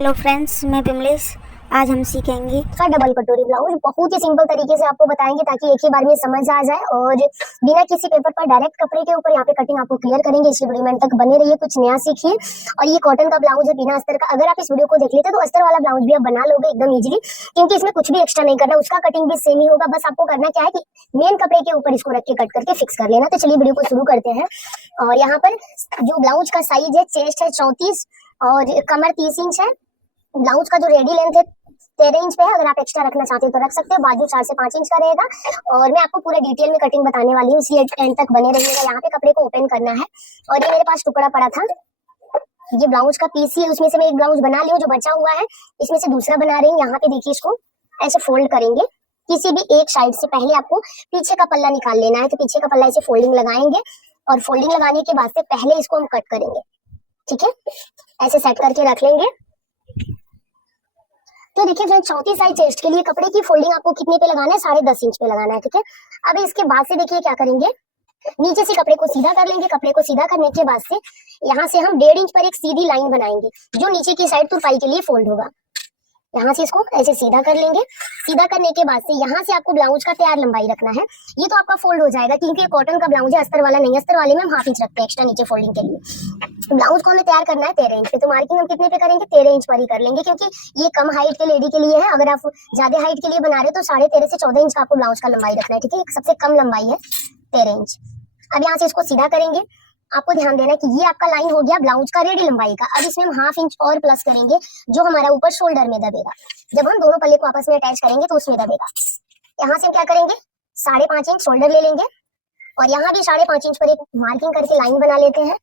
Hello friends, मैं विमलेश। आज हम सीखेंगे का डबल कटोरी ब्लाउज बहुत ही सिंपल तरीके से आपको बताएंगे ताकि एक ही बार में समझ आ जाए और बिना किसी पेपर पर डायरेक्ट कपड़े के ऊपर यहाँ पे कटिंग आपको क्लियर करेंगे। इस वीडियो में अंत तक बने रहिए, कुछ नया सीखिए। और ये कॉटन का ब्लाउज है बिना अस्तर का। अगर आप इस वीडियो को देख लेते तो अस्तर वाला ब्लाउज भी आप बना लोगे एकदम इजीली, क्योंकि इसमें कुछ भी एक्स्ट्रा नहीं करना, उसका कटिंग भी सेम ही होगा। बस आपको करना क्या है कि मेन कपड़े के ऊपर इसको रख के कट करके फिक्स कर लेना। तो चलिए वीडियो को शुरू करते हैं। और यहाँ पर जो ब्लाउज का साइज है, चेस्ट है 34 और कमर 30 इंच है। ब्लाउज का जो रेडी लेंथ है 13 इंच पे है। अगर आप एक्स्ट्रा रखना चाहते हो तो रख सकते हो। बाजू 4 से 5 इंच का रहेगा। और मैं आपको पूरा डिटेल में कटिंग बताने वाली हूँ, इसलिए एंड तक बने रहिएगा। यहाँ पे कपड़े को ओपन करना है और ये मेरे पास टुकड़ा पड़ा था, ये ब्लाउज का पीस है, उसमें से मैं एक ब्लाउज बना ली हूँ जो बचा हुआ है, इसमें से दूसरा बना रही हूँ। यहाँ पे देखिए, इसको ऐसे फोल्ड करेंगे। किसी भी एक साइड से पहले आपको पीछे का पल्ला निकाल लेना है। तो पीछे का पल्ला ऐसे फोल्डिंग लगाएंगे और फोल्डिंग लगाने के बाद से पहले इसको हम कट करेंगे। ठीक है, ऐसे सेट करके रख लेंगे। तो देखिए फ्रेंड, 34 साइज चेस्ट के लिए कपड़े की फोल्डिंग आपको कितने पे लगाना है? 10.5 इंच पे लगाना है। ठीक है, अब इसके बाद से देखिए क्या करेंगे, नीचे से कपड़े को सीधा कर लेंगे। कपड़े को सीधा करने के बाद से यहाँ से हम 1.5 इंच पर एक सीधी लाइन बनाएंगे जो नीचे की साइड तुरपाई के लिए फोल्ड होगा। यहाँ से इसको ऐसे सीधा कर लेंगे। सीधा करने के बाद से यहाँ से आपको ब्लाउज का तैयार लंबाई रखना है। ये तो आपका फोल्ड हो जाएगा क्योंकि ये कॉटन का ब्लाउज है, अस्तर वाला नहीं। अस्तर वाले में हम हाफ इंच रखते हैं एक्स्ट्रा नीचे फोल्डिंग के लिए। ब्लाउज को हमें तैयार करना है 13 इंच पे। तो मार्किंग हम कितने पे करेंगे? 13 इंच पर ही कर लेंगे, क्योंकि ये कम हाइट के लेडी के लिए है। अगर आप ज्यादा हाइट के लिए बना रहे हो तो 13.5 से 14 इंच का आपको ब्लाउज का लंबाई रखना है। ठीक है, सबसे कम लंबाई है 13 इंच। अब यहाँ से इसको सीधा करेंगे। आपको ध्यान देना कि ये आपका लाइन हो गया ब्लाउज का रेडी लंबाई का। अब इसमें हम हाफ इंच और प्लस करेंगे जो हमारा ऊपर शोल्डर में दबेगा। जब हम दोनों पल्ले को आपस में अटैच करेंगे तो उसमें दबेगा। यहाँ से हम क्या करेंगे, 5.5 इंच शोल्डर ले लेंगे और यहाँ भी 5.5 इंच पर एक मार्किंग करके लाइन बना लेते हैं।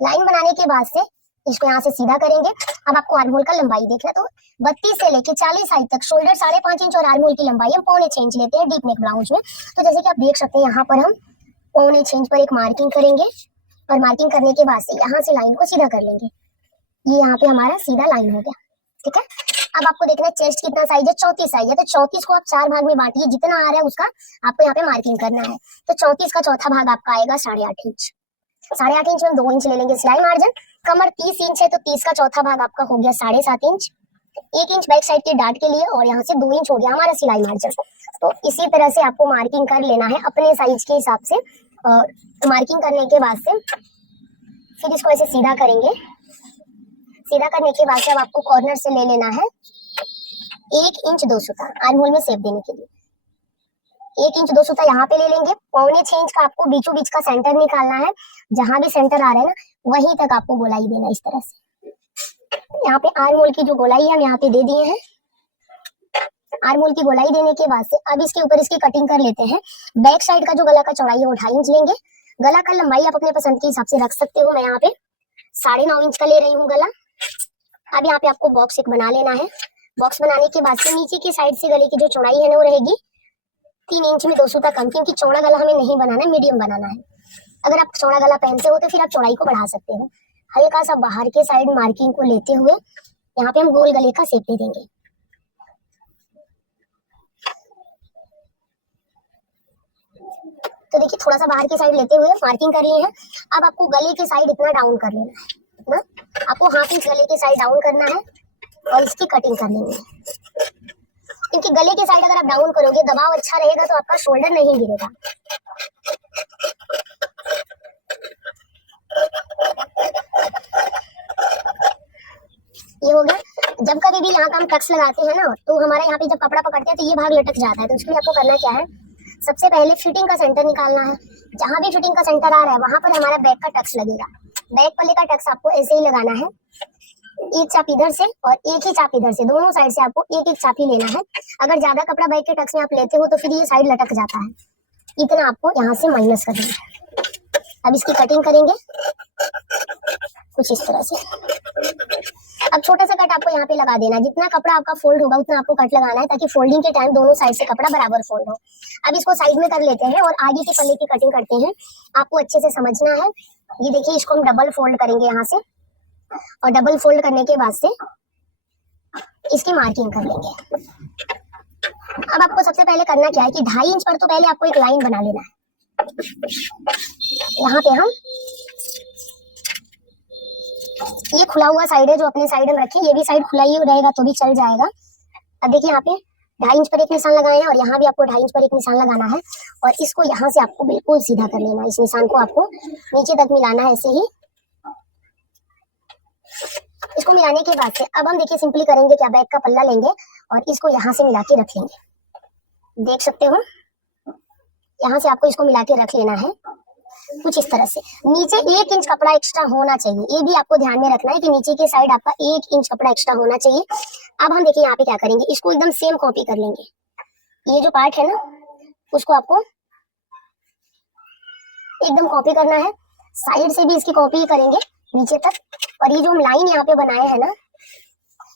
लाइन बनाने के बाद से इसको यहाँ से सीधा करेंगे। अब आपको आर्म होल का लंबाई देखना, तो 32 से लेके 40 साइज तक शोल्डर 5.5 इंच और आर्म होल की लंबाई हम 1.25 इंच लेते हैं डीप नेक ब्लाउज में। तो जैसे कि आप देख सकते हैं, यहाँ पर हम 1.25 इंच पर एक मार्किंग करेंगे और मार्किंग करने के बाद से यहाँ से लाइन को सीधा कर लेंगे। ये यहाँ पे हमारा सीधा लाइन हो गया। ठीक है, अब आपको देखना है चेस्ट कितना साइज है, 34 साइज है। तो 34 को आप 4 भाग में बांटिए, जितना आ रहा है उसका आपको यहाँ पे मार्किंग करना है। तो 34 का चौथा भाग आपका आएगा 8.5 इंच। 8.5 इंच में 2 इंच ले लेंगे सिलाई मार्जिन। कमर 30 इंच है तो 30 का चौथा भाग आपका हो गया 7.5 इंच। 1 इंच बैक साइड के डार्ट के लिए और यहाँ से 2 इंच हो गया हमारा सिलाई मार्जिन। तो इसी तरह से आपको मार्किंग कर लेना है अपने साइज के हिसाब से। और मार्किंग करने के बाद से फिर इसको ऐसे सीधा करेंगे। सीधा करने के बाद से अब आपको कॉर्नर से ले लेना है 1 इंच 2 सूता आर्म होल में शेप देने के लिए। 1 इंच 2 सूता यहाँ पे ले लेंगे। 1.25 इंच का आपको बीचों बीच का सेंटर निकालना है। जहां भी सेंटर आ रहा है ना, वहीं तक आपको गोलाई देना इस तरह से। यहाँ पे आर्म होल की जो गोलाई हम यहाँ पे दे दिए हैं। आर्म होल की गोलाई देने के बाद से अब इसके ऊपर इसकी कटिंग कर लेते हैं। बैक साइड का जो गला का चौड़ाई है वो 2.5 इंच लेंगे। गला का लंबाई आप अपने पसंद के हिसाब से रख सकते हो। मैं यहाँ पे 9.5 इंच का ले रही हूँ गला। अब यहाँ पे आपको बॉक्स एक बना लेना है। बॉक्स बनाने के बाद से नीचे की साइड से गले की जो चौड़ाई है ना, वो रहेगी 3 इंच में 2 सूता कम, क्योंकि चौड़ा गला हमें नहीं बनाना है, मीडियम बनाना है। अगर आप चौड़ा गला पहनते हो तो फिर आप चौड़ाई को बढ़ा सकते हो। हल्का सा बाहर के साइड मार्किंग को लेते हुए यहाँ पे हम गोल गले का शेप दे देंगे। तो देखिए, थोड़ा सा बाहर की साइड लेते हुए मार्किंग कर ली है। अब आपको गले की साइड इतना डाउन कर लेना है ना, आपको हाफ इंच गले की साइड डाउन करना है और इसकी कटिंग कर लेनी है। क्योंकि गले की साइड अगर आप डाउन करोगे, दबाव अच्छा रहेगा तो आपका शोल्डर नहीं गिरेगा। ये हो गया। जब कभी भी यहाँ का हम टक्स लगाते हैं ना, तो हमारे यहाँ पे जब कपड़ा पकड़ते हैं तो ये भाग लटक जाता है। तो उसके लिए आपको करना क्या है, सबसे पहले फिटिंग का सेंटर निकालना है। जहां भी फिटिंग का सेंटर आ रहा है वहां पर हमारा बैक का टक्स लगेगा। बैक पल्ले का टक्स आपको ऐसे ही लगाना है, एक चाप इधर से और एक ही चाप इधर से, दोनों साइड से आपको एक एक चाप ही लेना है। अगर ज्यादा कपड़ा बैक के टक्स में आप लेते हो तो फिर ये साइड लटक जाता है। इतना आपको यहाँ से माइनस कर देना है। अब इसकी कटिंग करेंगे कुछ इस तरह से। अब छोटा सा कट आपको यहाँ पे लगा देना है। जितना कपड़ा आपका फोल्ड होगा उतना आपको कट लगाना है, ताकि फोल्डिंग के टाइम दोनों साइड से कपड़ा बराबर फोल्ड हो। अब इसको साइड में कर लेते हैं और आगे के पल्ले की कटिंग करते हैं। आपको अच्छे से समझना है। ये देखिए, इसको हम डबल फोल्ड करेंगे यहाँ से, और डबल फोल्ड करने के बाद से इसकी मार्किंग कर लेंगे। अब आपको सबसे पहले करना क्या है कि 2.5 इंच पर तो पहले आपको एक लाइन बना लेना है। यहाँ पे हम ये खुला हुआ साइड है जो अपने साइड में रखें, ये भी साइड खुला ही रहेगा तो भी चल जाएगा। अब देखिए यहाँ पे 2.5 इंच पर एक निशान लगाए हैं और यहाँ भी आपको 2.5 इंच पर एक निशान लगाना है और इसको यहाँ से आपको बिल्कुल सीधा कर लेना है। इस निशान को आपको नीचे तक मिलाना है ऐसे ही। इसको मिलाने के बाद से अब हम देखिए सिंपली करेंगे क्या, बैक का पल्ला लेंगे और इसको यहाँ से मिला के रख लेंगे। देख सकते हो यहाँ से आपको इसको मिला के रख लेना है कुछ इस तरह से। नीचे 1 इंच कपड़ा एक्स्ट्रा होना चाहिए, ये भी आपको ध्यान में रखना है कि नीचे की साइड आपका 1 इंच कपड़ा एक्स्ट्रा होना चाहिए। अब हम देखिए यहाँ पे क्या करेंगे, इसको एकदम सेम कॉपी कर लेंगे। ये जो पार्ट है ना उसको आपको एकदम कॉपी करना है, साइड से भी इसकी कॉपी करेंगे नीचे तक। और ये जो हम लाइन यहाँ पे बनाए हैं ना,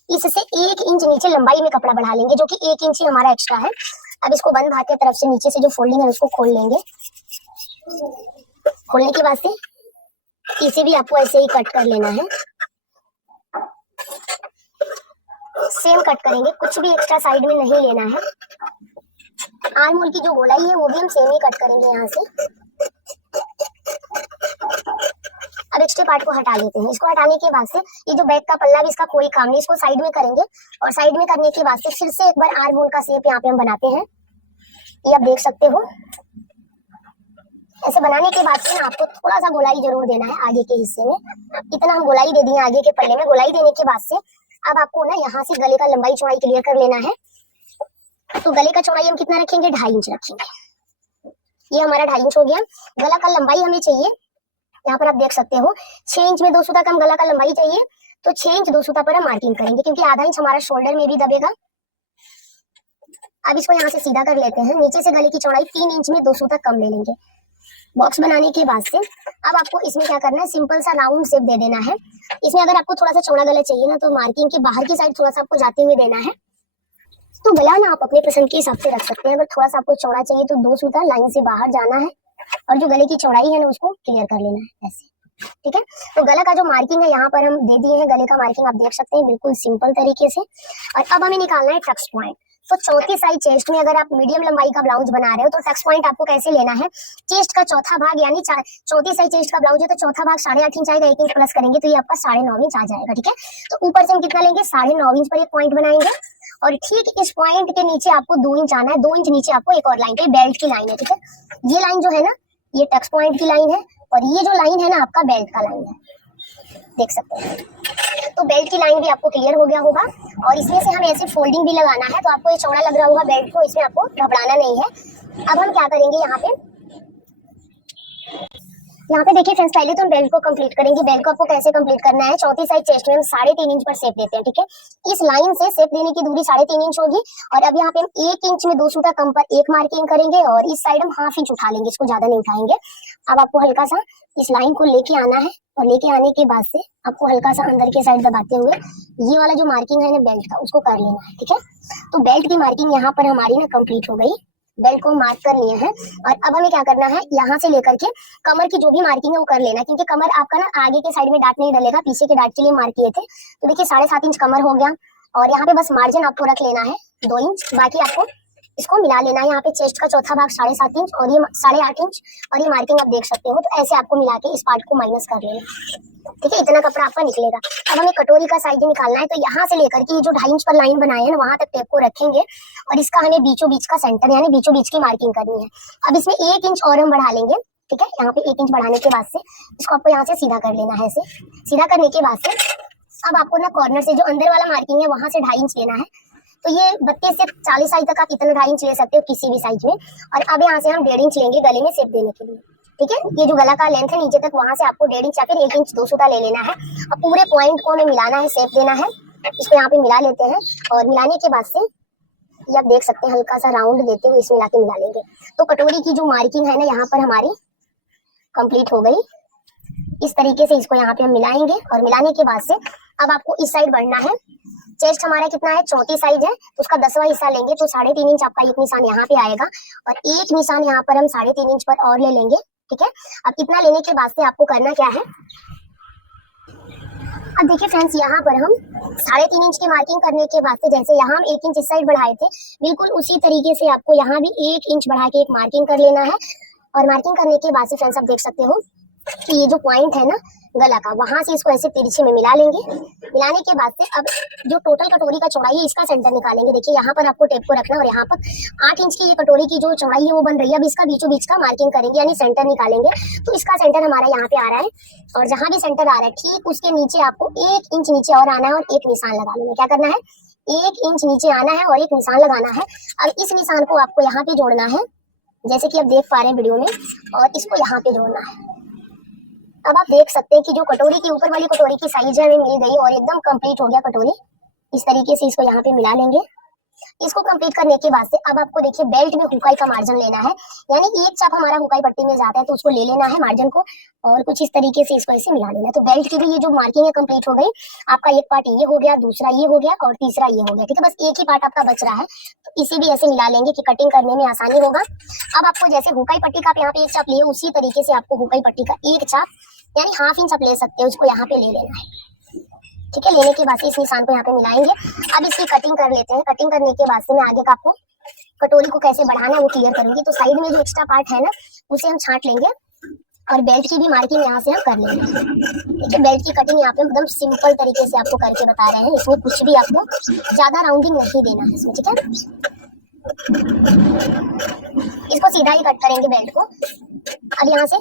इससे 1 इंच नीचे लंबाई में कपड़ा बढ़ा लेंगे, जो कि 1 इंच ही हमारा एक्स्ट्रा है। अब इसको बंद भाग की तरफ से नीचे से जो फोल्डिंग है उसको खोल लेंगे। खोलने के बाद से इसे भी आपको ऐसे ही कट कर लेना है, सेम कट करेंगे, कुछ भी एक्स्ट्रा साइड में नहीं लेना है। आर्म होल की जो गोलाई है वो भी हम सेम ही कट करेंगे यहाँ से। अब एक्स्ट्रा पार्ट को हटा लेते हैं। इसको हटाने के बाद से ये जो बैक का पल्ला भी इसका कोई काम नहीं, इसको साइड में करेंगे और साइड में करने के बाद से फिर से एक बार आर्म होल का शेप यहाँ पे हम बनाते हैं। ये आप देख सकते हो। ऐसे बनाने के बाद से ना आपको थोड़ा सा गोलाई जरूर देना है आगे के हिस्से में। इतना हम गोलाई दे दिए आगे के पल्ले में। गोलाई देने के बाद से अब आपको ना यहाँ से गले का लंबाई चौड़ाई क्लियर कर लेना है। तो गले का चौड़ाई हम कितना रखेंगे, 2.5 इंच रखेंगे। ये हमारा 2.5 इंच हो गया। गला का लंबाई हमें चाहिए, यहाँ पर आप देख सकते हो 6 इंच में 2 सूता कम गला का लंबाई चाहिए, तो 6 इंच 2 सूता पर हम मार्किंग करेंगे क्योंकि आधा इंच हमारा शोल्डर में भी दबेगा। अब इसको यहाँ से सीधा कर लेते हैं। नीचे से गले की चौड़ाई 3 इंच में 2 सूता कम ले लेंगे। बॉक्स बनाने के बाद से अब आपको इसमें क्या करना है, सिंपल सा राउंड शेप दे देना है। इसमें अगर आपको थोड़ा सा चौड़ा गला चाहिए ना तो मार्किंग के बाहर की साइड थोड़ा सा आपको जाते हुए देना है। तो गला ना आप अपने पसंद के हिसाब से रख सकते हैं। अगर थोड़ा सा आपको चौड़ा चाहिए तो 2 सूता लाइन से बाहर जाना है और जो गले की चौड़ाई है ना उसको क्लियर कर लेना है ऐसे, ठीक है। तो गला का जो मार्किंग है यहाँ पर हम दे दिए हैं, गले का मार्किंग आप देख सकते हैं बिल्कुल सिंपल तरीके से। और अब हमें निकालना है टक्स पॉइंट। तो चौथी साइज चेस्ट में अगर आप मीडियम लंबाई का ब्लाउज बना रहे हो तो टक्स पॉइंट आपको कैसे लेना है, चेस्ट का चौथा भाग यानी चौथी साइज चेस्ट का ब्लाउज है तो चौथा भाग 8.5 इंच आएगा, 1 इंच प्लस करेंगे तो ये आपका 9.5 इंच आ जाएगा, ठीक है। तो ऊपर से हम कितना लेंगे, 9.5 इंच पर एक पॉइंट बनाएंगे और ठीक इस पॉइंट के नीचे आपको 2 इंच आना है। 2 इंच नीचे आपको एक और लाइन, तो बेल्ट की लाइन है, ठीक है। ये लाइन जो है ना ये टक्स पॉइंट की लाइन है और ये जो लाइन है ना आपका बेल्ट का लाइन है, देख सकते हैं। तो बेल्ट की लाइन भी आपको क्लियर हो गया होगा और इसमें से हमें ऐसे फोल्डिंग भी लगाना है। तो आपको ये चौड़ा लग रहा होगा बेल्ट को, इसमें आपको घबराना नहीं है। अब हम क्या करेंगे यहाँ पे देखिए फ्रेंड्स, पहले तो हम बेल्ट को कंप्लीट करेंगे। बेल्ट को आपको कैसे कंप्लीट करना है, चौथी साइड चेस्ट में हम 3.5 इंच पर शेप देते हैं, ठीक है। इस लाइन से शेप देने की दूरी 3.5 इंच होगी और अब यहाँ पे हम 1 इंच में 2 सूता कम पर एक मार्किंग करेंगे और इस साइड हम 1/2 इंच उठा लेंगे, इसको ज्यादा नहीं उठाएंगे। अब आपको हल्का सा इस लाइन को लेके आना है और लेके आने के बाद से आपको हल्का सा अंदर के साइड दबाते हुए ये वाला जो मार्किंग है ना बेल्ट का उसको कर लेना है, ठीक है। तो बेल्ट की मार्किंग यहाँ पर हमारी ना कंप्लीट हो गई। बेल्ट को मार्क कर लिए हैं और अब हमें क्या करना है, यहाँ से लेकर के कमर की जो भी मार्किंग है वो कर लेना, क्योंकि कमर आपका ना आगे के साइड में डाट नहीं डलेगा, पीछे के डाट के लिए मार्क किए थे। तो देखिए 7.5 इंच कमर हो गया और यहाँ पे बस मार्जिन आपको रख लेना है 2 इंच, बाकी आपको इसको मिला लेना है। यहाँ पे चेस्ट का चौथा भाग 7.5 इंच और ये 8.5 इंच और ये मार्किंग आप देख सकते हो। तो ऐसे आपको मिला के इस पार्ट को माइनस कर लेना, ठीक है। इतना कपड़ा आपका निकलेगा। अब हमें कटोरी का साइज निकालना है, तो यहाँ से लेकर के जो 2.5 इंच पर लाइन बनाए हैं ना वहां तक टेप को रखेंगे और इसका हमें बीचों बीच का सेंटर यानी बीचों बीच की मार्किंग करनी है। अब इसमें 1 इंच और हम बढ़ा लेंगे, ठीक है। यहाँ पे 1 इंच बढ़ाने के बाद से इसको आपको यहाँ से सीधा कर लेना है। ऐसे सीधा करने के बाद से अब आपको ना कॉर्नर से जो अंदर वाला मार्किंग है वहां से 2.5 इंच लेना है। तो ये 32 से 40 साइज तक आप इतना 2.5 इंच ले सकते हो किसी भी साइज में। और अब यहाँ से हम 1.5 इंच लेंगे गले में शेप देने के लिए, ठीक है। ये जो गला का लेंथ है नीचे तक वहां से आपको 1.5 इंच या फिर 1 इंच 2 सूता ले लेना है। अब पूरे पॉइंट को हमें मिलाना है, शेप देना है। इसको यहाँ पे मिला लेते हैं और मिलाने के बाद से ये आप देख सकते हैं हल्का सा राउंड देते हुए इसमें लाके मिला लेंगे। तो कटोरी की जो मार्किंग है ना यहाँ पर हमारी कंप्लीट हो गई। इस तरीके से इसको यहाँ पे हम मिलाएंगे और मिलाने के बाद से अब आपको इस साइड बढ़ना है। चेस्ट हमारा कितना है, चौथी साइज है, तो उसका 10वां हिस्सा लेंगे तो 3.5 इंच आपका एक निशान यहाँ पे आएगा और एक निशान यहाँ पर हम 3.5 इंच पर और ले लेंगे, ठीक है। अब इतना लेने के बाद से आपको करना क्या है, अब देखिए फ्रेंड्स यहाँ पर हम 3.5 इंच की मार्किंग करने के बाद से जैसे यहाँ हम 1 इंच इस साइड बढ़ाए थे बिल्कुल उसी तरीके से आपको यहाँ भी 1 इंच बढ़ा के एक मार्किंग कर लेना है। और मार्किंग करने के बाद से फ्रेंड्स आप देख सकते हो कि ये जो पॉइंट है ना गला का, वहां से इसको ऐसे तिरछे में मिला लेंगे। मिलाने के बाद से अब जो टोटल कटोरी का चौड़ाई है इसका सेंटर निकालेंगे। देखिए यहाँ पर आपको टेप को रखना है और यहाँ पर 8 इंच की ये कटोरी की जो चौड़ाई है वो बन रही है। अब इसका बीचों बीच का मार्किंग करेंगे, यानी सेंटर निकालेंगे। तो इसका सेंटर हमारा यहाँ पे आ रहा है और जहां भी सेंटर आ रहा है ठीक उसके नीचे आपको 1 इंच नीचे और आना है और एक निशान लगा लेना है। क्या करना है, 1 इंच नीचे आना है और एक निशान लगाना है। अब इस निशान को आपको यहाँ पे जोड़ना है, जैसे कि आप देख पा रहे हैं वीडियो में, और इसको यहाँ पे जोड़ना है। अब आप देख सकते हैं कि जो कटोरी की ऊपर वाली कटोरी की साइज है हमें मिल गई और एकदम कंप्लीट हो गया कटोरी। इस तरीके से इसको यहाँ पे मिला लेंगे। इसको कंप्लीट करने के बाद से अब आपको देखिए बेल्ट में हुकाई का मार्जिन लेना है, यानी एक चाप हमारा हुकाई पट्टी में जाता है तो उसको ले लेना है मार्जिन को और कुछ इस तरीके से इसको ऐसे मिला लेना है। तो बेल्ट की भी ये जो मार्किंग है कंप्लीट हो गई। आपका एक पार्ट ये हो गया, दूसरा ये हो गया और तीसरा ये हो गया, ठीक है। बस एक ही पार्ट आपका बच रहा है, तो इसे भी ऐसे मिला लेंगे कि कटिंग करने में आसानी होगा। अब आपको जैसे हुकाई पट्टी का आप यहाँ पे एक चाप लिए उसी तरीके से आपको हुकाई पट्टी का एक चाप यानी ½ इंच आप ले सकते हो, उसको यहाँ पे ले लेना है, ठीक है। लेने के बाद से इस निशान को यहाँ पे मिलाएंगे। अब इसकी कटिंग कर लेते हैं। कटिंग करने के बाद से मैं आगे का आपको कटोरी को कैसे बढ़ाना है वो क्लियर करूंगी। तो साइड में जो एक्स्ट्रा पार्ट है ना उसे हम छांट लेंगे और बेल्ट की भी मार्किंग यहाँ से हम कर लेंगे। देखिए बेल्ट की कटिंग यहाँ पे एकदम सिंपल तरीके से आपको करके बता रहे हैं। इसमें कुछ भी आपको ज्यादा राउंडिंग नहीं देना है इसमें, ठीक है। इसको सीधा ही कट करेंगे बेल्ट को। अब यहाँ से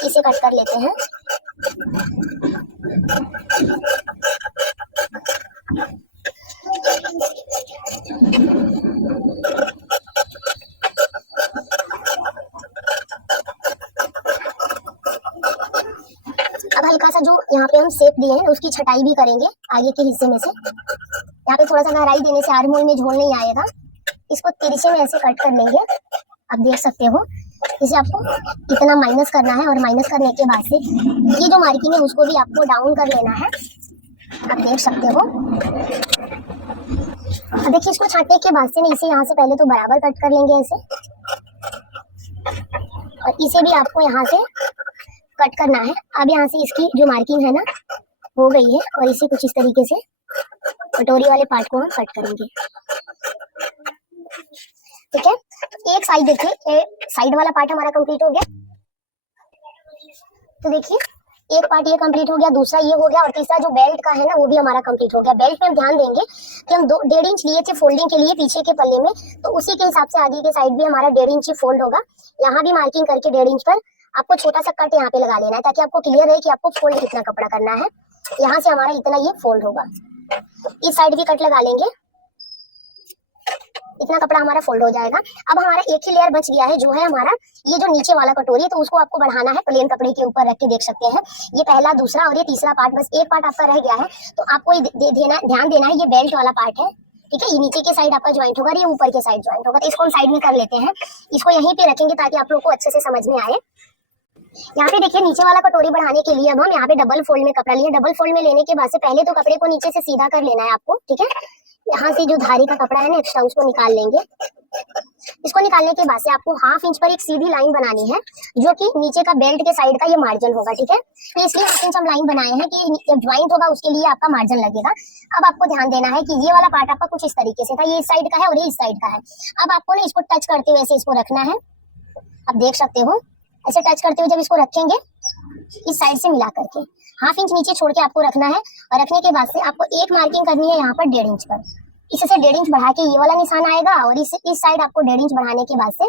इसे कट कर लेते हैं। अब हल्का सा जो यहाँ पे हम शेप दिए हैं उसकी छटाई भी करेंगे आगे के हिस्से में से। यहाँ पे थोड़ा सा गहराई देने से आर्म होल में झोल नहीं आएगा। इसको तिरछे में ऐसे कट कर लेंगे। आप देख सकते हो इसे आपको इतना माइनस करना है और माइनस करने के बाद से ये जो मार्किंग है उसको भी आपको डाउन कर लेना है। आप देख सकते हो। अब देखिए इसको छांटने के बाद से ना इसे यहाँ से पहले तो बराबर कट कर लेंगे ऐसे, और इसे भी आपको यहाँ से कट करना है। अब यहाँ से इसकी जो मार्किंग है ना हो गई है और इसे कुछ इस तरीके से कटोरी वाले पार्ट को हम कट करेंगे, ठीक है। एक साइड देखिए, साइड वाला पार्ट हमारा कंप्लीट हो गया। तो देखिए एक पार्ट ये कंप्लीट हो गया, दूसरा ये हो गया और तीसरा जो बेल्ट का है ना वो भी हमारा कंप्लीट हो गया। बेल्ट में हम ध्यान देंगे कि हम 1.5 इंच लिए थे फोल्डिंग के लिए पीछे के पल्ले में, तो उसी के हिसाब से आगे के साइड भी हमारा 1.5 इंच ही फोल्ड होगा। यहाँ भी मार्किंग करके 1.5 इंच पर आपको छोटा सा कट यहाँ पे लगा लेना है ताकि आपको क्लियर रहे कि आपको फोल्ड कितना कपड़ा करना है। यहाँ से हमारा इतना ये फोल्ड होगा। इस साइड भी कट लगा लेंगे, इतना कपड़ा हमारा फोल्ड हो जाएगा। अब हमारा एक ही लेयर बच गया है जो है हमारा ये जो नीचे वाला कटोरी है, तो उसको आपको बढ़ाना है प्लेन कपड़े के ऊपर रख के। देख सकते हैं ये पहला, दूसरा और ये तीसरा पार्ट, बस एक पार्ट आपका रह गया है। तो आपको ध्यान देना है ये बेल्ट वाला पार्ट है, ठीक है। ये नीचे के साइड आपका ज्वाइंट होगा, ये ऊपर के साइड ज्वाइंट होगा। तो इसको हम साइड में कर लेते हैं, इसको यहीं पे रखेंगे ताकि आप लोग को अच्छे से समझ में आए। यहाँ पे देखिए नीचे वाला कटोरी बढ़ाने के लिए अब हम यहाँ पे डबल फोल्ड में कपड़ा लिए। डबल फोल्ड में लेने के बाद से पहले तो कपड़े को नीचे से सीधा कर लेना है आपको, ठीक है। यहाँ से जो धारी का कपड़ा है ना एक्स्ट्रा उसको निकाल लेंगे। इसको निकालने के बाद से आपको ½ इंच पर एक सीधी लाइन बनानी है जो कि नीचे का बेल्ट के साइड का ये मार्जिन होगा, ठीक है। तो इसलिए ½ इंच हम लाइन बनाए हैं कि जब ज्वाइंट होगा उसके लिए आपका मार्जिन लगेगा। अब आपको ध्यान देना है कि ये वाला पार्ट आपका कुछ इस तरीके से था, ये इस साइड का है और ये इस साइड का है। अब आपको ना इसको टच करते हुए ऐसे इसको रखना है। आप देख सकते हो ऐसे टच करते हुए जब इसको रखेंगे इस साइड से मिला करके ½ इंच नीचे छोड़ के आपको रखना है। और रखने के बाद से आपको एक मार्किंग करनी है यहाँ पर 1.5 इंच पर। इससे 1.5 इंच बढ़ा के ये वाला निशान आएगा और इस साइड आपको 1.5 इंच बढ़ाने के बाद से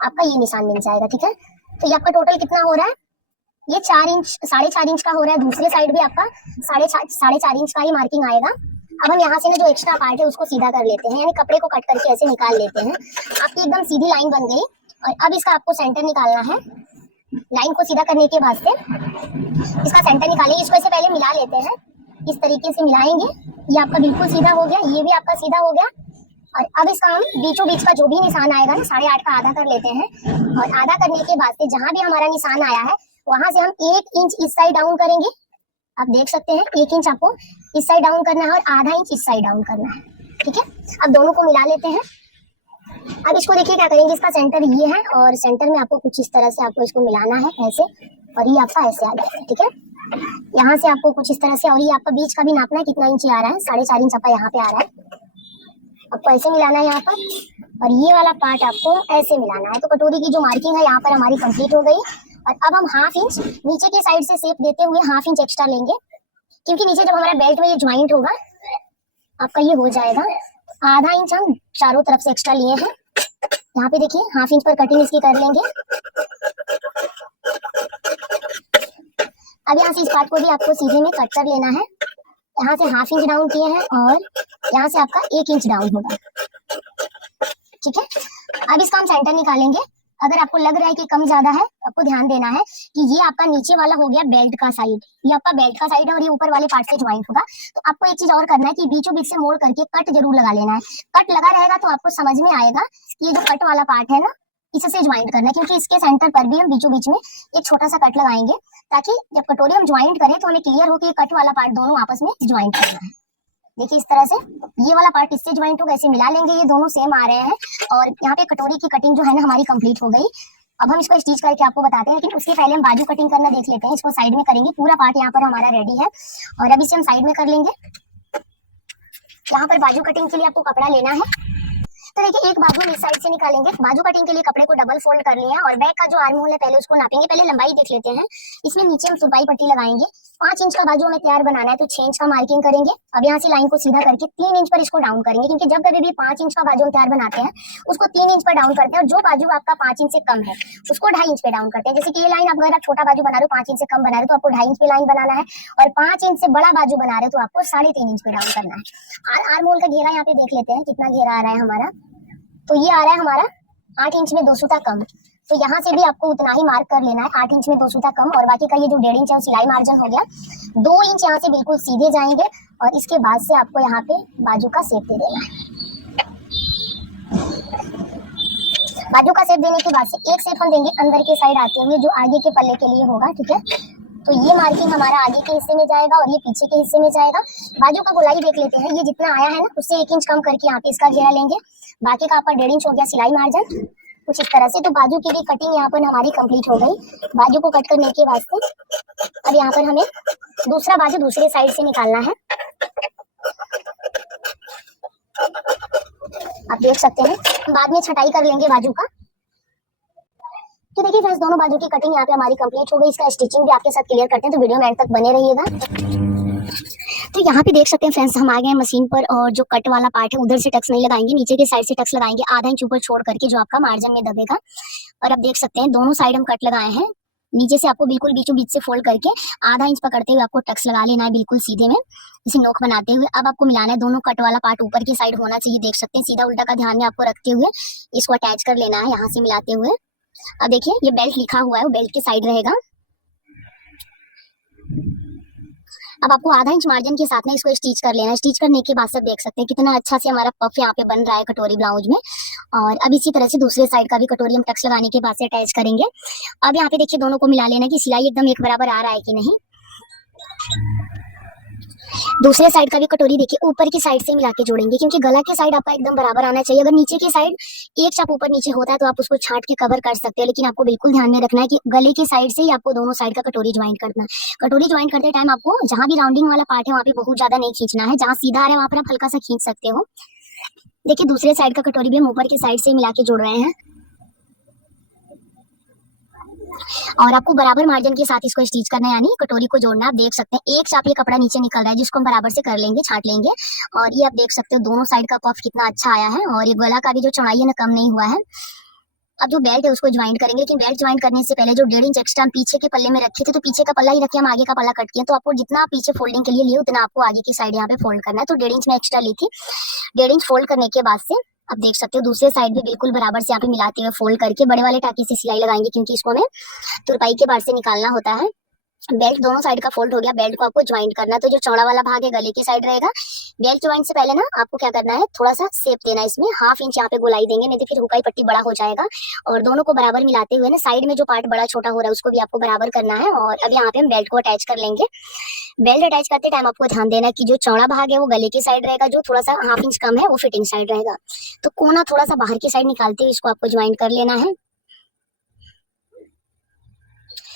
आपका ये निशान मिल जाएगा, ठीक है। तो ये आपका टोटल कितना हो रहा है, ये 4 इंच 4.5 इंच का हो रहा है। दूसरे साइड भी आपका 4.5 इंच का ही मार्किंग आएगा। अब हम यहाँ से ना जो एक्स्ट्रा पार्ट है उसको सीधा कर लेते हैं, यानी कपड़े को कट करके ऐसे निकाल लेते हैं। आपकी एकदम सीधी लाइन बन गई और अब इसका आपको सेंटर निकालना है। लाइन को सीधा करने के बाद से इसका सेंटर निकालेंगे। इसको ऐसे पहले मिला लेते हैं, इस तरीके से मिलाएंगे। ये आपका बिल्कुल सीधा हो गया, ये भी आपका सीधा हो गया। और अब इसका हम बीचों बीच का जो भी निशान आएगा ना 8.5 का आधा कर लेते हैं। और आधा करने के बाद से जहां भी हमारा निशान आया है वहां से हम 1 इंच इस साइड डाउन करेंगे। आप देख सकते हैं 1 इंच आपको इस साइड डाउन करना है और आधा इंच इस साइड डाउन करना है, ठीक है। अब दोनों को मिला लेते हैं। अब इसको देखिए क्या करेंगे, इसका सेंटर ये है और सेंटर में आपको कुछ इस तरह से आपको इसको मिलाना है ऐसे, और ये आपका ऐसे आ जाएगा, ठीक है। यहाँ से आपको कुछ इस तरह से, और ये आपका बीच का भी नापना है कितना इंच आ रहा है, 4.5 इंच आपका यहाँ पे आ रहा है। आपको ऐसे मिलाना है यहाँ पर और ये वाला पार्ट आपको ऐसे मिलाना है। तो कटोरी की जो मार्किंग है यहाँ पर हमारी कंप्लीट हो गई। और अब हम हाफ इंच नीचे की साइड से शेप देते हुए हाफ इंच एक्स्ट्रा लेंगे, क्योंकि नीचे जब हमारा बेल्ट में ये ज्वाइंट होगा आपका ये हो जाएगा। आधा इंच हम चारों तरफ से एक्स्ट्रा लिए हैं। यहाँ पे देखिए हाफ इंच पर कटिंग इसकी कर लेंगे। अब यहाँ से इस पार्ट को भी आपको सीधे में कट कर लेना है। यहाँ से हाफ इंच डाउन किए हैं और यहाँ से आपका 1 इंच डाउन होगा, ठीक है। अब इसका हम सेंटर निकालेंगे। अगर आपको लग रहा है कि कम ज्यादा है, आपको ध्यान देना है कि ये आपका नीचे वाला हो गया बेल्ट का साइड, ये आपका बेल्ट का साइड है और ये ऊपर वाले पार्ट से ज्वाइंट होगा। तो आपको एक चीज और करना है कि बीचों बीच से मोड़ करके कट जरूर लगा लेना है। कट लगा रहेगा तो आपको समझ में आएगा कि ये जो कट वाला पार्ट है ना, इससे ज्वाइंट करना है, क्योंकि इसके सेंटर पर भी हम बीचों बीच में एक छोटा सा कट लगाएंगे, ताकि जब कटोरी हम ज्वाइंट करें तो हमें क्लियर हो कि कट वाला पार्ट दोनों आपस में ज्वाइंट करना है। देखिए इस तरह से ये वाला पार्ट इससे ज्वाइंट होगा, इसे मिला लेंगे, ये दोनों सेम आ रहे हैं। और यहाँ पे कटोरी की कटिंग जो है ना हमारी कंप्लीट हो गई। अब हम इसको स्टिच करके आपको बताते हैं, लेकिन उसके पहले हम बाजू कटिंग करना देख लेते हैं। इसको साइड में करेंगे, पूरा पार्ट यहाँ पर हमारा रेडी है और अब इसे हम साइड में कर लेंगे। यहाँ पर बाजू कटिंग के लिए आपको कपड़ा लेना है। तो देखिए एक बाजू इस साइड से निकालेंगे। बाजू कटिंग के लिए कपड़े को डबल फोल्ड कर लिया और बैक का जो आर्म होल है पहले उसको नापेंगे। पहले लंबाई देख लेते हैं। इसमें नीचे हम तुरपाई पट्टी लगाएंगे। 5 इंच का बाजू हमें तैयार बनाना है, तो 6 इंच का मार्किंग करेंगे। अब यहाँ से लाइन को सीधा करके 3 इंच पर इसको डाउन करेंगे, क्योंकि जब कभी भी 5 इंच का बाजू हम तैयार बनाते हैं उसको 3 इंच पर डाउन करते हैं, और जो बाजू आपका 5 इंच से कम है उसको 2.5 इंच पे डाउन करते हैं। जैसे कि ये लाइन अगर आप छोटा बाजू बना रहे हो, 5 इंच से कम बना रहे हो, तो आपको 2.5 इंच पे लाइन बनाना है, और 5 इंच से बड़ा बाजू बना रहे हो तो आपको 3.5 इंच पे डाउन करना है। आर्म होल का घेरा यहाँ पे देख लेते हैं कितना घेरा आ रहा है हमारा। तो ये आ रहा है हमारा 8 इंच में 2 सूता कम। तो यहाँ से भी आपको उतना ही मार्क कर लेना है, 8 इंच में 2 सूता कम। और बाकी का ये जो 1.5 इंच है वो सिलाई मार्जिन हो गया। 2 इंच यहाँ से बिल्कुल सीधे जाएंगे और इसके बाद से आपको यहाँ पे बाजू का शेप दे देना है। बाजू का शेप देने के बाद से एक शेप हम देंगे अंदर के साइड आते हुए, जो आगे के पल्ले के लिए होगा, ठीक है। तो ये मार्किंग हमारा आगे के हिस्से में जाएगा और ये पीछे के हिस्से में जाएगा। बाजू का गोलाई देख लेते हैं, ये जितना आया है ना उससे 1 इंच कम करके यहाँ पे इसका घेरा लेंगे। बाकी का आपका 1.5 इंच हो गया सिलाई मार्जिन, कुछ इस तरह से। तो बाजू की भी कटिंग यहाँ पर हमारी कंप्लीट हो गई। बाजू को कट करने के बाद से अब यहाँ पर हमें दूसरा बाजू दूसरे साइड से निकालना है। आप देख सकते हैं, बाद में छटाई कर लेंगे बाजू का। तो देखिए फ्रेंड्स, दोनों बाजू की कटिंग यहाँ पे हमारी कंप्लीट हो गई। इसका स्टिचिंग भी आपके साथ क्लियर करते हैं, तो वीडियो में एंड तक बने रहिएगा। तो यहाँ पे देख सकते हैं फ्रेंड्स, हम आ गए मशीन पर और जो कट वाला पार्ट है उधर से टक्स नहीं लगाएंगे, नीचे के साइड से टक्स लगाएंगे, आधा इंच ऊपर छोड़ करके, जो आपका मार्जिन में दबेगा। और अब देख सकते हैं दोनों साइड हम कट लगाए हैं। नीचे से आपको बिल्कुल बीचों बीच से फोल्ड करके आधा इंच पकड़ते हुए आपको टक्स लगा लेना है, बिल्कुल सीधे में, इसे नोक बनाते हुए। अब आपको मिलाना है, दोनों कट वाला पार्ट ऊपर की साइड होना चाहिए, देख सकते हैं। सीधा उल्टा का ध्यान में आपको रखते हुए इसको अटैच कर लेना है, यहाँ से मिलाते हुए। अब देखिए ये बेल्ट लिखा हुआ है, वो बेल्ट की साइड रहेगा। अब आपको आधा इंच मार्जिन के साथ में इसको स्टिच कर लेना है। स्टिच करने के बाद सब देख सकते हैं कितना अच्छा से हमारा पफ यहाँ पे बन रहा है कटोरी ब्लाउज में। और अब इसी तरह से दूसरे साइड का भी कटोरी हम टक्स लगाने के बाद से अटैच करेंगे। अब यहाँ पे देखिए दोनों को मिला लेना कि सिलाई एकदम एक बराबर आ रहा है कि नहीं। दूसरे साइड का भी कटोरी देखिए ऊपर की साइड से मिला के जोड़ेंगे, क्योंकि गला के साइड आपका एकदम बराबर आना चाहिए। अगर नीचे की साइड एक चाप ऊपर नीचे होता है तो आप उसको छांट के कवर कर सकते हैं, लेकिन आपको बिल्कुल ध्यान में रखना है कि गले की साइड से ही आपको दोनों साइड का कटोरी ज्वाइन करना है। कटोरी ज्वाइन करते टाइम आपको जहां भी राउंडिंग वाला पार्ट है वहां पे बहुत ज्यादा नहीं खींचना है, जहां सीधा आ रहा है वहां पर आप हल्का सा खींच सकते हो। देखिए दूसरे साइड का कटोरी भी हम ऊपर की साइड से मिला के जोड़ रहे हैं। और आपको बराबर मार्जिन के साथ इसको स्टिच करना है, यानी कटोरी को जोड़ना। आप देख सकते हैं एक चाप ये कपड़ा नीचे निकल रहा है, जिसको हम बराबर से कर लेंगे, छांट लेंगे। और ये आप देख सकते हो दोनों साइड का पफ कितना अच्छा आया है, और ये गला का भी जो चौड़ाई है ना कम नहीं हुआ है। अब जो बेल्ट है उसको ज्वाइन करेंगे, लेकिन बेल्ट ज्वाइन करने से पहले जो 1.5 इंच एक्स्ट्रा हम पीछे के पल्ले में रखे थे, तो पीछे का पल्ला ही रखे, हम आगे का पल्ला कट किया। तो आपको जितना पीछे फोल्डिंग के लिए लिए उतना आपको आगे की साइड यहाँ पे फोल्ड करना है। तो 1.5 इंच में एक्स्ट्रा ली थी। 1.5 इंच फोल्ड करने के बाद से अब देख सकते हो दूसरे साइड भी बिल्कुल बराबर से यहाँ पे मिलाते हुए फोल्ड करके बड़े वाले टाकी से सिलाई लगाएंगे, क्योंकि इसको हमें तुरपाई के बाहर से निकालना होता है। बेल्ट दोनों साइड का फोल्ड हो गया, बेल्ट को आपको ज्वाइंट करना है। तो जो चौड़ा वाला भाग है गले की साइड रहेगा। बेल्ट ज्वाइंट से पहले ना आपको क्या करना है, थोड़ा सा शेप देना है इसमें, 1/2 इंच यहाँ पे गोलाई देंगे, नहीं तो फिर हुकाई पट्टी बड़ा हो जाएगा। और दोनों को बराबर मिलाते हुए ना साइड में जो पार्ट बड़ा छोटा हो रहा है उसको भी आपको बराबर करना है। और अब यहाँ पे हम बेल्ट को अटैच कर लेंगे। बेल्ट अटैच करते टाइम आपको ध्यान देना है कि जो चौड़ा भाग है वो गले की साइड रहेगा, जो थोड़ा सा 1/2 इंच कम है वो फिटिंग साइड रहेगा। तो कोना थोड़ा सा बाहर की साइड निकालते हुए इसको आपको ज्वाइन कर लेना है।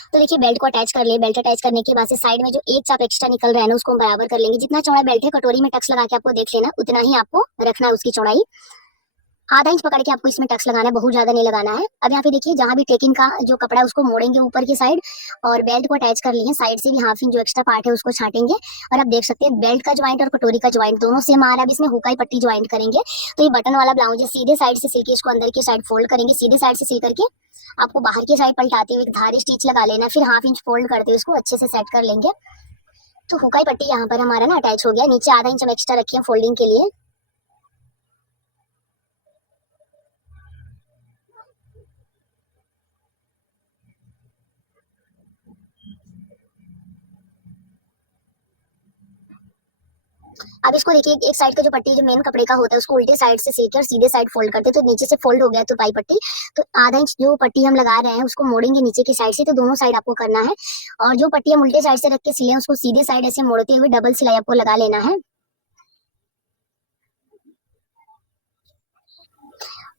तो देखिए बेल्ट को अटैच कर ले। बेल्ट अटैच करने के बाद से साइड में जो एक चाप एक्स्ट्रा निकल रहा है ना उसको हम बराबर कर लेंगे। जितना चौड़ा बेल्ट है कटोरी में टक्स लगा के आपको देख लेना, उतना ही आपको रखना है उसकी चौड़ाई। आधा इंच पकड़ के आपको इसमें टक्स लगाना है, बहुत ज्यादा नहीं लगाना है। अब यहाँ पे देखिए जहाँ भी टेकिंग का जो कपड़ा है उसको मोड़ेंगे ऊपर की साइड और बेल्ट को अटैच कर लिए, साइड से भी हाफ इंच जो एक्स्ट्रा पार्ट है उसको छाटेंगे। और अब देख सकते हैं बेल्ट का ज्वाइंट और कटोरी का ज्वाइंट दोनों सेम आ रहा है। अब इसमें हुकाई पट्टी ज्वाइंट करेंगे। तो ये बटन वाला ब्लाउज है, सीधे साइड से सिल के इसको अंदर की साइड फोल्ड करेंगे, सीधे साइड से सिल करके आपको बाहर की साइड पलटाते हुए एक धारी स्टिच लगा लेना, फिर हाफ इंच फोल्ड करते हुए इसको अच्छे से सेट कर लेंगे। तो हुकाई पट्टी यहाँ पर हमारा ना अटैच हो गया। नीचे आधा इंच हम एक्स्ट्रा रखे हैं फोल्डिंग के लिए। अब इसको देखिए एक साइड का जो पट्टी जो मेन कपड़े का होता है उसको उल्टे साइड से सिल के और सीधे साइड फोल्ड करते हैं, तो नीचे से फोल्ड हो गया तो पाई पट्टी। तो आधा इंच जो पट्टी हम लगा रहे हैं उसको मोड़ेंगे नीचे की साइड से, तो दोनों साइड आपको करना है। और जो पट्टी हम उल्टे साइड से रख के सिले उसको सीधे साइड ऐसे मोड़ते हुए डबल सिलाई आपको लगा लेना है।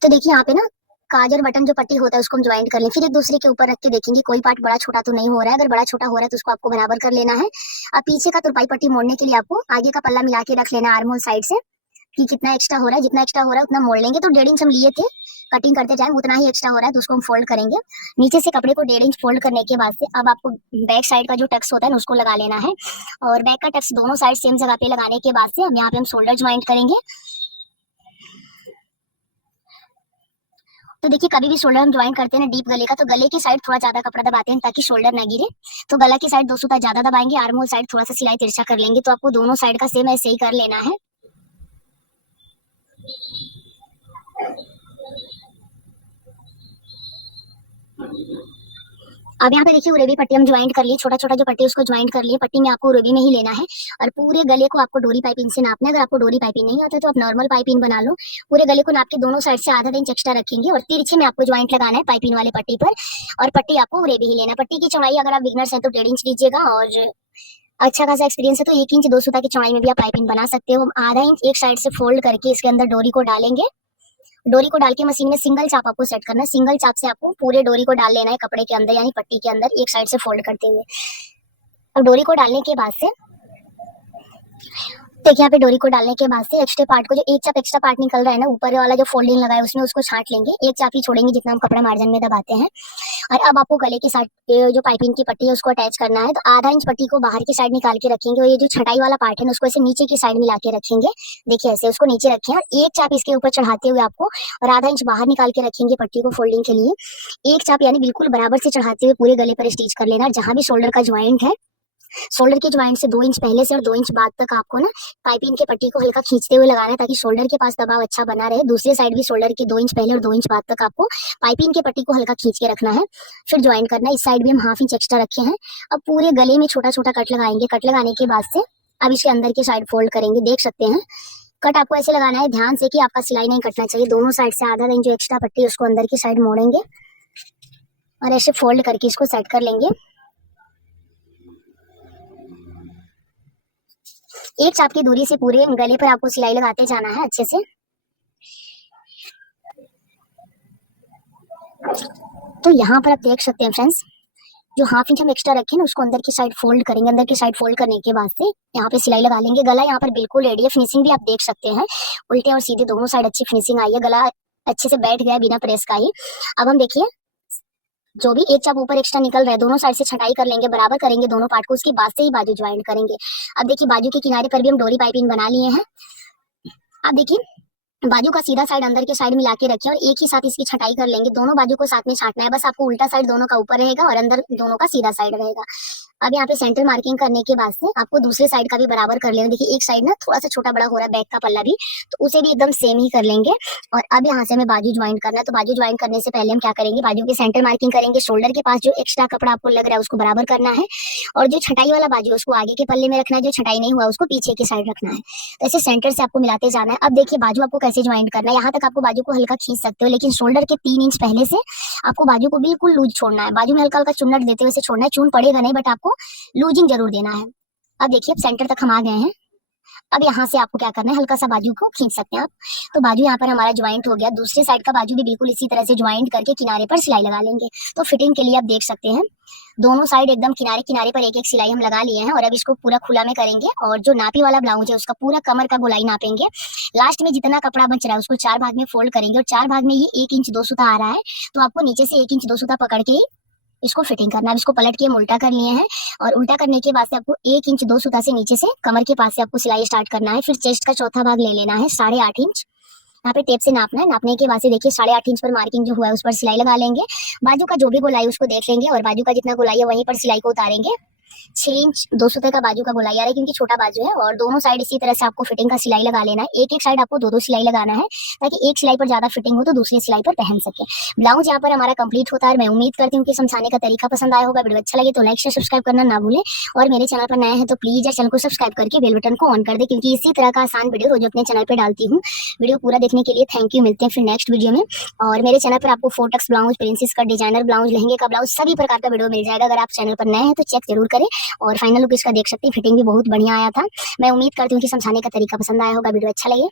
तो देखिए यहाँ पे ना काजर बटन जो पट्टी होता है उसको हम ज्वाइंट कर लें, फिर एक दूसरे के ऊपर रख के देखेंगे कोई पार्ट बड़ा छोटा तो नहीं हो रहा है। अगर बड़ा छोटा हो रहा है तो उसको आपको बराबर कर लेना है। अब पीछे का तुरपाई पट्टी मोड़ने के लिए आपको आगे का पल्ला मिला के रख लेना है आर्म होल साइड से, कि कितना एक्स्ट्रा हो रहा है, जितना एक्स्ट्रा हो रहा है उतना मोड़ लेंगे। तो 1.5 इंच हम लिए थे कटिंग करते टाइम, उतना ही एक्स्ट्रा हो रहा है तो उसको हम फोल्ड करेंगे। नीचे से कपड़े को 1.5 इंच फोल्ड करने के बाद से अब आपको बैक साइड का जो टक्स होता है ना उसको लगा लेना है। और बैक का टक्स दोनों साइड सेम जगह पे लगाने के बाद से अब यहाँ पे हम शोल्डर ज्वाइंट करेंगे। तो देखिए कभी भी शोल्डर हम ज्वाइन करते हैं ना डीप गले का, तो गले की साइड थोड़ा ज्यादा कपड़ा दबाते हैं ताकि शोल्डर ना गिरे। तो गला की साइड 2 सूता ज्यादा दबाएंगे, आर्म होल साइड थोड़ा सा सिलाई तिरछा कर लेंगे। तो आपको दोनों साइड का सेम ऐसे ही कर लेना है। अब यहाँ पे देखिए उरेबी पट्टी हम ज्वाइंट कर लिए, छोटा छोटा जो पट्टी है उसको ज्वाइंट कर लिए। पट्टी में आपको उरेबी में ही लेना है और पूरे गले को आपको डोरी पाइपिंग से नापना है। अगर आपको डोरी पाइपिंग नहीं आता तो आप नॉर्मल पाइपिंग बना लो। पूरे गले को नाप के दोनों साइड से आधा इंच एक्स्ट्रा रखेंगे और तिरछे में आपको ज्वाइंट लगाना है पाइपिंग वाले पट्टी पर। और पट्टी आपको उरेबी ही लेना है। पट्टी की चौड़ाई अगर आप बिगनर्स हैं तो 1.5 इंच लीजिएगा, और अच्छा खासा एक्सपीरियंस है तो 1 इंच 2 सूता की चौड़ाई में भी आप पाइपिंग बना सकते हो। आधा इंच एक साइड से फोल्ड करके इसके अंदर डोरी को डालेंगे। डोरी को डाल के मशीन में सिंगल चाप आपको सेट करना है। सिंगल चाप से आपको पूरे डोरी को डाल लेना है कपड़े के अंदर, यानी पट्टी के अंदर एक साइड से फोल्ड करते हुए। अब डोरी को डालने के बाद से देखिए यहाँ पे डोरी को डालने के बाद से एक्स्ट्रा पार्ट को, जो एक चाप एक्स्ट्रा पार्ट निकल रहा है ना ऊपर वाला जो फोल्डिंग लगा है उसमें, उसको छांट लेंगे। एक चाप ही छोड़ेंगे जितना हम कपड़ा मार्जिन में दबाते हैं। और अब आपको गले के साथ जो पाइपिंग की पट्टी है उसको अटैच करना है। तो आधा इंच पट्टी को बाहर की साइड निकाल के रखेंगे और ये जो छटाई वाला पार्ट है ना उसको ऐसे नीचे की साइड मिला के रखेंगे। देखिए ऐसे उसको नीचे रखें और एक चाप इसके ऊपर चढ़ाते हुए आपको और आधा इंच बाहर निकाल के रखेंगे पट्टी को फोल्डिंग के लिए। एक चाप यानी बिल्कुल बराबर से चढ़ाते हुए पूरे गले पर स्टिच कर लेना। जहां भी शोल्डर का ज्वाइंट है, शोल्डर के ज्वाइंट से 2 इंच पहले से और 2 इंच बाद तक आपको ना पाइपिंग के पट्टी को हल्का खींचते हुए लगाना है ताकि शोल्डर के पास दबाव अच्छा बना रहे। दूसरी साइड भी शोल्डर के 2 इंच पहले और 2 इंच बाद तक आपको पाइपिंग के पट्टी को हल्का खींच के रखना है, फिर ज्वाइन करना है। इस साइड भी हम हाफ इंच एक्स्ट्रा रखे हैं। अब पूरे गले में छोटा छोटा कट लगाएंगे। कट लगाने के बाद से अब इसके अंदर की साइड फोल्ड करेंगे। देख सकते हैं कट आपको ऐसे लगाना है ध्यान से कि आपका सिलाई नहीं कटना चाहिए। दोनों साइड से आधा इंच जो एक्स्ट्रा पट्टी है उसको अंदर की साइड मोड़ेंगे और ऐसे फोल्ड करके इसको सेट कर लेंगे। एक चाप की दूरी से पूरे गले पर आपको सिलाई लगाते जाना है अच्छे से। तो यहाँ पर आप देख सकते हैं फ्रेंड्स, जो हाफ इंच हम एक्स्ट्रा रखे ना उसको अंदर की साइड फोल्ड करेंगे। अंदर की साइड फोल्ड करने के बाद से यहाँ पे सिलाई लगा लेंगे। गला यहाँ पर बिल्कुल रेडी है। फिनिशिंग भी आप देख सकते हैं, उल्टे और सीधे दोनों साइड अच्छी फिनिशिंग आई है। गला अच्छे से बैठ गया बिना प्रेस का ही। अब हम देखिए जो भी एक चाप ऊपर एक्स्ट्रा निकल रहा है दोनों साइड से छटाई कर लेंगे, बराबर करेंगे दोनों पार्ट को। उसके बाद से ही बाजू ज्वाइंट करेंगे। अब देखिए बाजू के किनारे पर भी हम डोरी पाइपिंग बना लिए हैं। अब देखिए बाजू का सीधा साइड अंदर के साइड मिला के रखें और एक ही साथ इसकी छटाई कर लेंगे। दोनों बाजू को साथ में छाटना है। बस आपको उल्टा साइड दोनों का ऊपर रहेगा और अंदर दोनों का सीधा साइड रहेगा। अब यहाँ पे सेंटर मार्किंग करने के बाद से आपको दूसरे साइड का भी बराबर कर लेना। देखिए एक साइड ना थोड़ा सा छोटा बड़ा हो रहा है बैक का पल्ला भी, तो उसे भी एकदम सेम ही कर लेंगे। और अब यहाँ से हमें बाजू ज्वाइन करना है। तो बाजू ज्वाइन करने से पहले हम क्या करेंगे, बाजू के सेंटर मार्किंग करेंगे। शोल्डर के पास जो एक्स्ट्रा कपड़ा आपको लग रहा है उसको बराबर करना है और जो छटाई वाला बाजू है उसको आगे के पल्ले में रखना है। जो छटाई नहीं हुआ उसको पीछे की साइड रखना है। तो ऐसे सेंटर से आपको मिलाते जाना है। अब देखिए बाजू आपको कैसे ज्वाइन करना है। यहाँ तक आपको बाजू को हल्का खींच सकते हो, लेकिन शोल्डर के 3 इंच पहले से आपको बाजू को बिल्कुल लूज छोड़ना है। बाजू में हल्का हल्का चुन्नट देते हुए छोड़ना है। चून पड़ेगा नहीं बट आपको लूजिंग जरूर देना है। अब देखिए अब सेंटर तक हम आ गए हैं। अब यहाँ से आपको क्या करना है, हल्का सा बाजू को खींच सकते हैं आप। तो बाजू यहाँ पर हमारा ज्वाइंट हो गया, दूसरे साइड का बाजू भी बिल्कुल इसी तरह से ज्वाइंट करके किनारे पर सिलाई लगा लेंगे। तो फिटिंग के लिए आप देख सकते हैं दोनों साइड एकदम किनारे किनारे पर एक एक सिलाई हम लगा लिए हैं। और अब इसको पूरा खुला में करेंगे और जो नापी वाला ब्लाउज है उसका पूरा कमर का गोलाई नापेंगे। लास्ट में जितना कपड़ा बच रहा है उसको 4 भाग में फोल्ड करेंगे और 4 भाग में ये 1 इंच 2 सूता आ रहा है, तो आपको नीचे से 1 इंच 2 सूता पकड़ के ही इसको फिटिंग करना है। इसको पलट के हम उल्टा कर लिए हैं और उल्टा करने के बाद से आपको 1 इंच 2 सूता से नीचे से कमर के पास से आपको सिलाई स्टार्ट करना है। फिर चेस्ट का चौथा भाग ले लेना है 8.5 इंच, यहाँ पे टेप से नापना है। नापने के बाद से देखिए 8.5 इंच पर मार्किंग जो हुआ है उस पर सिलाई लगा लेंगे। बाजू का जो भी गोलाई उसको देख लेंगे और बाजू का जितना गोलाई है वहीं पर सिलाई को उतारेंगे। 6 इंच 2 सूते का बाजू का गोलाई आ रहा है क्योंकि छोटा बाजू है और दोनों साइड इसी तरह से आपको फिटिंग का सिलाई लगा लेना है। एक एक साइड आपको 2-2 सिलाई लगाना है ताकि एक सिलाई पर ज्यादा फिटिंग हो तो दूसरी सिलाई पर पहन सके। ब्लाउज यहाँ पर हमारा कंप्लीट होता है। मैं उम्मीद करती हूँ कि समझाने का तरीका पसंद आया होगा। वीडियो अच्छा लगे तो लाइक शेयर सब्सक्राइब करना ना भूलें और मेरे चैनल पर नए हैं तो प्लीज चैनल को सब्सक्राइब करके बेल बटन को ऑन कर दे क्योंकि इसी तरह का आसान वीडियो रोज अपने चैनल पर डालती हूँ। वीडियो पूरा देखने के लिए थैंक यू। मिलते हैं फिर नेक्स्ट वीडियो में। और मेरे चैनल पर आपको 4 टक्स ब्लाउज, प्रिंसेस का डिजाइनर ब्लाउज, लहंगे का ब्लाउज, सभी प्रकार का वीडियो मिल जाएगा। अगर आप चैनल पर नए हैं तो चेक जरूर करें और फाइनल लुक इसका देख सकते हैं। फिटिंग भी बहुत बढ़िया आया था। मैं उम्मीद करती हूँ कि समझाने का तरीका पसंद आया होगा। वीडियो अच्छा लगे